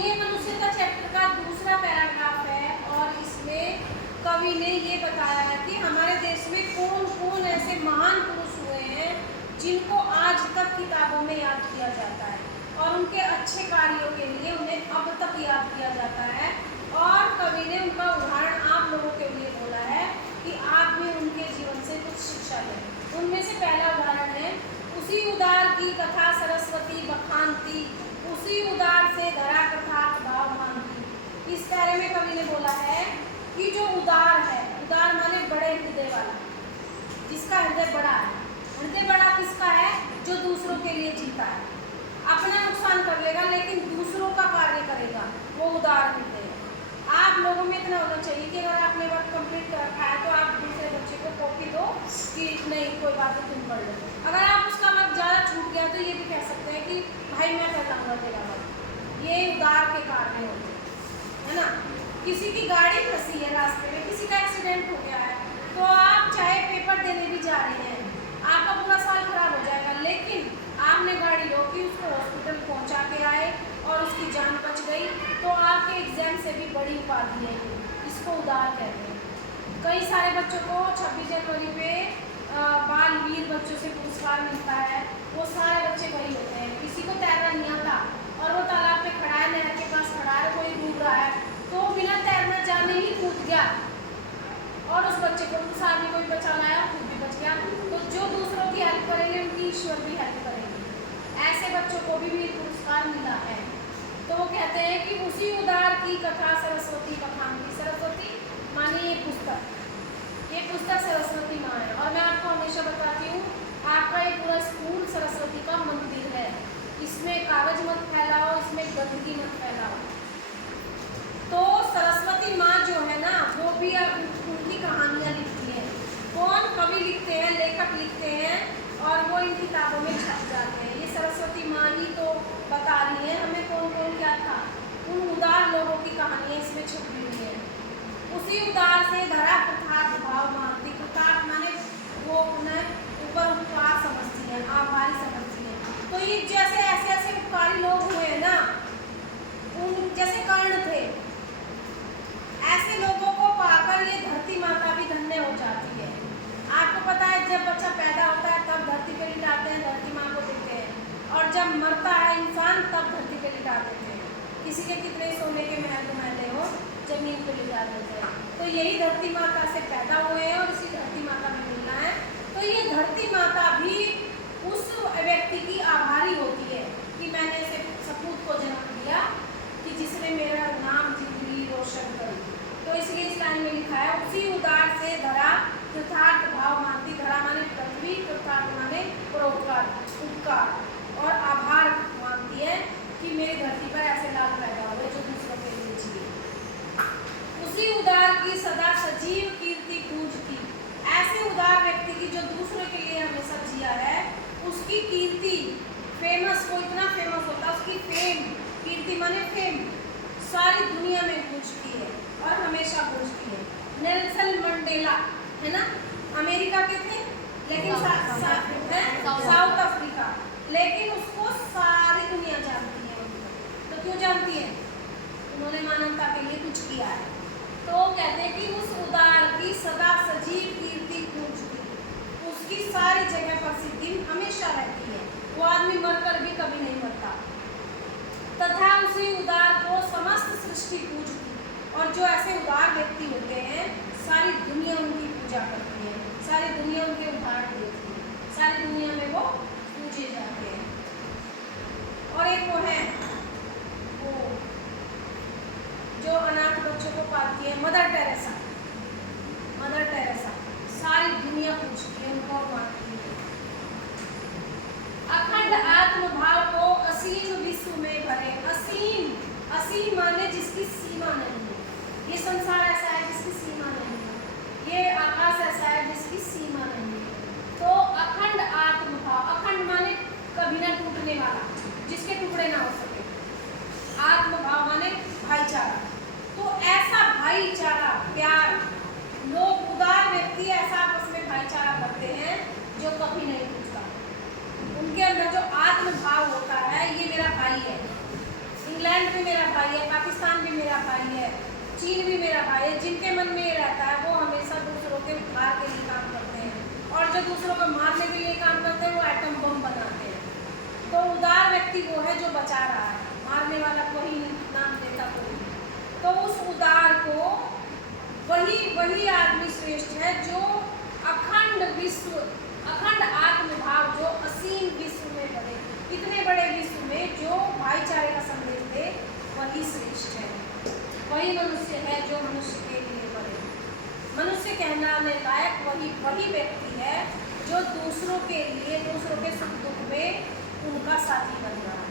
ये मनुष्यता चैप्टर का दूसरा पैराग्राफ है और इसमें कवि ने ये बताया है कि हमारे देश में कौन कौन ऐसे महान पुरुष हुए हैं जिनको आज तक किताबों में याद किया जाता है और उनके अच्छे कार्यों के लिए उन्हें अब तक याद किया जाता है। और कवि ने उनका उदाहरण आप लोगों के लिए बोला है कि आप भी उनके जीवन से कुछ शिक्षा लें। उनमें से पहला उदाहरण है, उसी उदार की कथा सरस्वती बखानती, उसी उदार से धरा कथा भाव मानती। इस प्यारे में कवि ने बोला है कि जो उदार है, उदार माने बड़े हृदय वाला, जिसका हृदय बड़ा है। हृदय बड़ा किसका है? जो दूसरों के लिए जीता है, अपना नुकसान कर लेगा लेकिन दूसरों का कार्य करेगा, वो उदार हृदय है। आप लोगों में इतना होना चाहिए कि अगर आपने वर्क कंप्लीट कर रखा है तो आप दूसरे बच्चे को कॉपी दो कि नहीं कोई बात नहीं तुम पढ़ लो। अगर आप उसका वर्क ज़्यादा छूट गया तो ये भी कह सकते हैं कि भाई मैं कर लाऊंगा तेरा वर्क। ये उदार के कार्य होते हैं, है ना। किसी की गाड़ी फंसी है रास्ते में, किसी का एक्सीडेंट हो गया है, तो आप चाहे पेपर देने भी जा रहे हैं, आपका पूरा साल खराब हो जाएगा, लेकिन आपने गाड़ी रोकी, उसको हॉस्पिटल पहुंचा के आए और उसकी जान बच गई, तो आपके एग्जाम से भी बड़ी उपाधि है। इसको उदार कहते हैं। कई सारे बच्चों को 26 जनवरी पे बाल वीर बच्चों से पुरस्कार मिलता है। वो सारे बच्चे वही होते हैं। किसी को तैरना नहीं आता और वो तालाब पे खड़ा है, नहर के पास खड़ा है, कोई डूब रहा है, तो बिना तैरना जाने ही कूद गया और उस बच्चे को उस आदमी को भी बचा लाया, खुद भी बच गया। तो जो दूसरों की हेल्प करेंगे उनकी ईश्वर भी हेल्प करेंगे। ऐसे बच्चों को भी पुरस्कार मिला है। तो वो कहते हैं कि उसी उदार की कथा सरस्वती बखानती। सरस्वती मानी ये पुस्तक सरस्वती माँ है। और मैं आपको हमेशा बताती हूँ, आपका ये पूरा स्कूल सरस्वती का मंदिर है। इसमें कागज मत फैलाओ, इसमें गंदगी मत फैलाओ। तो सरस्वती माँ जो है ना, वो भी उनकी कहानियाँ लिखती हैं। कौन? कवि लिखते हैं, लेखक लिखते हैं और वो इन किताबों में छप जाते हैं। ये सरस्वती माँ ही तो बता रही है हमें कौन कौन क्या था। उन उदार लोगों की कहानियाँ इसमें छुपी हुई है। उसी उदार से धरा कृतार्थ भाव मानती। कृतार्थ माने वो अपने ऊपर उपकार समझती है, आभारी समझती है। तो ये जैसे ऐसे ऐसे उपकारी लोग हुए हैं ना, उन जैसे कर्ण थे, ऐसे लोगों को पाकर ये धरती माता भी धन्य हो जाती है। आपको पता है जब बच्चा पैदा होता है तब धरती पे लिटाते हैं, धरती माँ को देते हैं, और जब मरता है इंसान तब धरती पे लिटा देते हैं। किसी के कितने सोने के महल महले हो, जमीन पे लिटा देते हैं। तो यही धरती माता से पैदा हुए हैं और इसी धरती माता में मिलना है। तो ये धरती माता भी उस व्यक्ति की आभारी होती है कि मैंने ऐसे सपूत को जन्म दिया कि जिसने मेरा नाम जिंदगी रोशन करी। तो इसलिए इस लाइन में लिखा है, उसी उदार से धरा कृतार्थ भाव मानती। धरा माने पृथ्वी, कृतार्थ माने परोपकार, उपकार और आभार मानती है कि मेरी धरती पर ऐसे लाल पैदा हुए जो दूसरों के लिए जिए। उसी उदार की सदा सजीव कीर्ति पूजती। ऐसे उदार व्यक्ति की जो दूसरों के लिए हमेशा जिया है, उसकी कीर्ति, फेमस, वो इतना फेमस होता है, उसकी फेम, कीर्ति माने फेम, सारी दुनिया में गूंजती है और हमेशा गूंजती है। नेल्सन मंडेला है ना, अमेरिका के थे लेकिन साउथ अफ्रीका, लेकिन उसको सारी दुनिया जानती है। तो क्यों जानती है? उन्होंने मानवता के लिए कुछ किया है। तो कहते हैं कि उस उदार की सदा सजीव कीर्ति पूजती, उसकी सारी जगह प्रसिद्धि हमेशा रहती है। वो आदमी मरकर भी कभी नहीं मरता। तथा उसी उदार को समस्त सृष्टि पूजती। और जो ऐसे उदार व्यक्ति होते हैं, सारी दुनिया उनकी पूजा करती है, सारी दुनिया उनके उदाहरण देती है, सारी दुनिया में वो पूजे जाते हैं। और एक वो है, वो जो अनाथ बच्चों को पालती है, मदर टेरेसा। मदर टेरेसा सारी दुनिया पूजती है उनको और मानती है। अखंड आत्मभाव को असीम विश्व में भरे। असीम, असीम माने जिसकी सीमा नहीं है। ये संसार ऐसा है जिसकी सीमा नहीं है, ये आकाश ऐसा है जिसकी सीमा नहीं है। तो अखंड आत्मभाव, अखंड माने कभी ना टूटने वाला, जिसके टुकड़े ना हो सके। आत्मभाव माने भाईचारा। तो ऐसा भाईचारा, प्यार, लोग उदार व्यक्ति ऐसा आपस में भाईचारा करते हैं जो कभी नहीं टूटता। उनके अंदर जो आत्मभाव होता है, ये मेरा भाई है, इंग्लैंड भी मेरा भाई है, पाकिस्तान भी मेरा भाई है, चीन भी मेरा भाई है। जिनके मन में ये रहता है वो हमेशा दूसरों के उद्धार के लिए काम करते हैं, और जो दूसरों को मारने के लिए काम करते हैं वो एटम बम बनाते हैं। तो उदार व्यक्ति वो है जो बचा रहा है, मारने वाला कोई नाम देता कोई। तो उस उदार को वही आदमी श्रेष्ठ है जो अखंड विश्व, अखंड आत्मभाव, जो असीम विश्व में बढ़े, इतने बड़े विश्व में जो भाईचारे का संदेश दे, वही श्रेष्ठ है। वही मनुष्य है जो मनुष्य के लिए बढ़े। मनुष्य कहलाने लायक वही व्यक्ति है जो दूसरों के लिए, दूसरों के सुख दुख में उनका साथी बन रहा है।